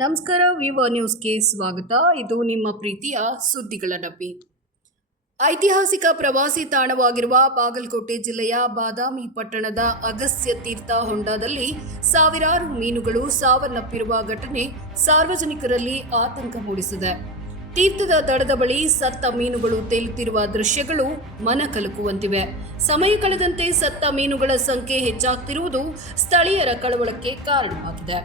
ನಮಸ್ಕಾರ. ವಿವೋ ನ್ಯೂಸ್ಗೆ ಸ್ವಾಗತ. ಇದು ನಿಮ್ಮ ಪ್ರೀತಿಯ ಸುದ್ದಿಗಳ ಡಬ್ಬಿ. ಐತಿಹಾಸಿಕ ಪ್ರವಾಸಿ ತಾಣವಾಗಿರುವ ಬಾಗಲಕೋಟೆ ಜಿಲ್ಲೆಯ ಬಾದಾಮಿ ಪಟ್ಟಣದ ಅಗಸ್ತ್ಯ ತೀರ್ಥ ಹೊಂಡದಲ್ಲಿ ಸಾವಿರಾರು ಮೀನುಗಳು ಸಾವನ್ನಪ್ಪಿರುವ ಘಟನೆ ಸಾರ್ವಜನಿಕರಲ್ಲಿ ಆತಂಕ ಮೂಡಿಸಿದೆ. ತೀರ್ಥದ ದಡದ ಬಳಿ ಸತ್ತ ಮೀನುಗಳು ತೇಲುತ್ತಿರುವ ದೃಶ್ಯಗಳು ಮನಕಲಕುವಂತಿವೆ. ಸಮಯ ಕಳೆದಂತೆ ಸತ್ತ ಮೀನುಗಳ ಸಂಖ್ಯೆ ಹೆಚ್ಚಾಗ್ತಿರುವುದು ಸ್ಥಳೀಯರ ಕಳವಳಕ್ಕೆ ಕಾರಣವಾಗಿದೆ.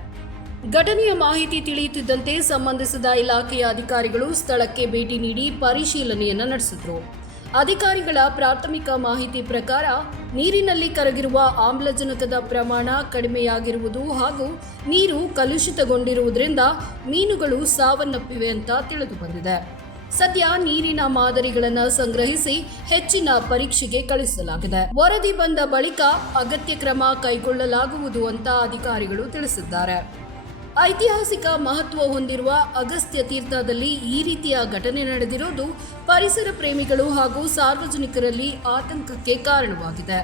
ಘಟನೆಯ ಮಾಹಿತಿ ತಿಳಿಯುತ್ತಿದ್ದಂತೆ ಸಂಬಂಧಿಸಿದ ಇಲಾಖೆಯ ಅಧಿಕಾರಿಗಳು ಸ್ಥಳಕ್ಕೆ ಭೇಟಿ ನೀಡಿ ಪರಿಶೀಲನೆಯನ್ನು ನಡೆಸಿದರು. ಅಧಿಕಾರಿಗಳ ಪ್ರಾಥಮಿಕ ಮಾಹಿತಿ ಪ್ರಕಾರ ನೀರಿನಲ್ಲಿ ಕರಗಿರುವ ಆಮ್ಲಜನಕದ ಪ್ರಮಾಣ ಕಡಿಮೆಯಾಗಿರುವುದು ಹಾಗೂ ನೀರು ಕಲುಷಿತಗೊಂಡಿರುವುದರಿಂದ ಮೀನುಗಳು ಸಾವನ್ನಪ್ಪಿವೆ ಅಂತ ತಿಳಿದು ಬಂದಿದೆ. ಸದ್ಯ ನೀರಿನ ಮಾದರಿಗಳನ್ನು ಸಂಗ್ರಹಿಸಿ ಹೆಚ್ಚಿನ ಪರೀಕ್ಷೆಗೆ ಕಳುಹಿಸಲಾಗಿದೆ. ವರದಿ ಬಂದ ಬಳಿಕ ಅಗತ್ಯ ಕ್ರಮ ಕೈಗೊಳ್ಳಲಾಗುವುದು ಅಂತ ಅಧಿಕಾರಿಗಳು ತಿಳಿಸಿದ್ದಾರೆ. ಐತಿಹಾಸಿಕ ಮಹತ್ವ ಹೊಂದಿರುವ ಅಗಸ್ತ್ಯ ತೀರ್ಥದಲ್ಲಿ ಈ ರೀತಿಯ ಘಟನೆ ನಡೆದಿರುವುದು ಪರಿಸರ ಪ್ರೇಮಿಗಳು ಹಾಗೂ ಸಾರ್ವಜನಿಕರಲ್ಲಿ ಆತಂಕಕ್ಕೆ ಕಾರಣವಾಗಿದೆ.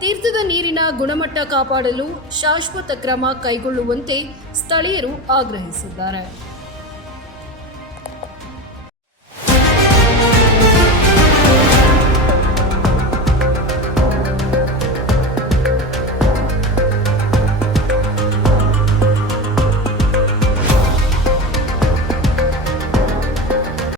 ತೀರ್ಥದ ನೀರಿನ ಗುಣಮಟ್ಟ ಕಾಪಾಡಲು ಶಾಶ್ವತ ಕ್ರಮ ಕೈಗೊಳ್ಳುವಂತೆ ಸ್ಥಳೀಯರು ಆಗ್ರಹಿಸಿದ್ದಾರೆ.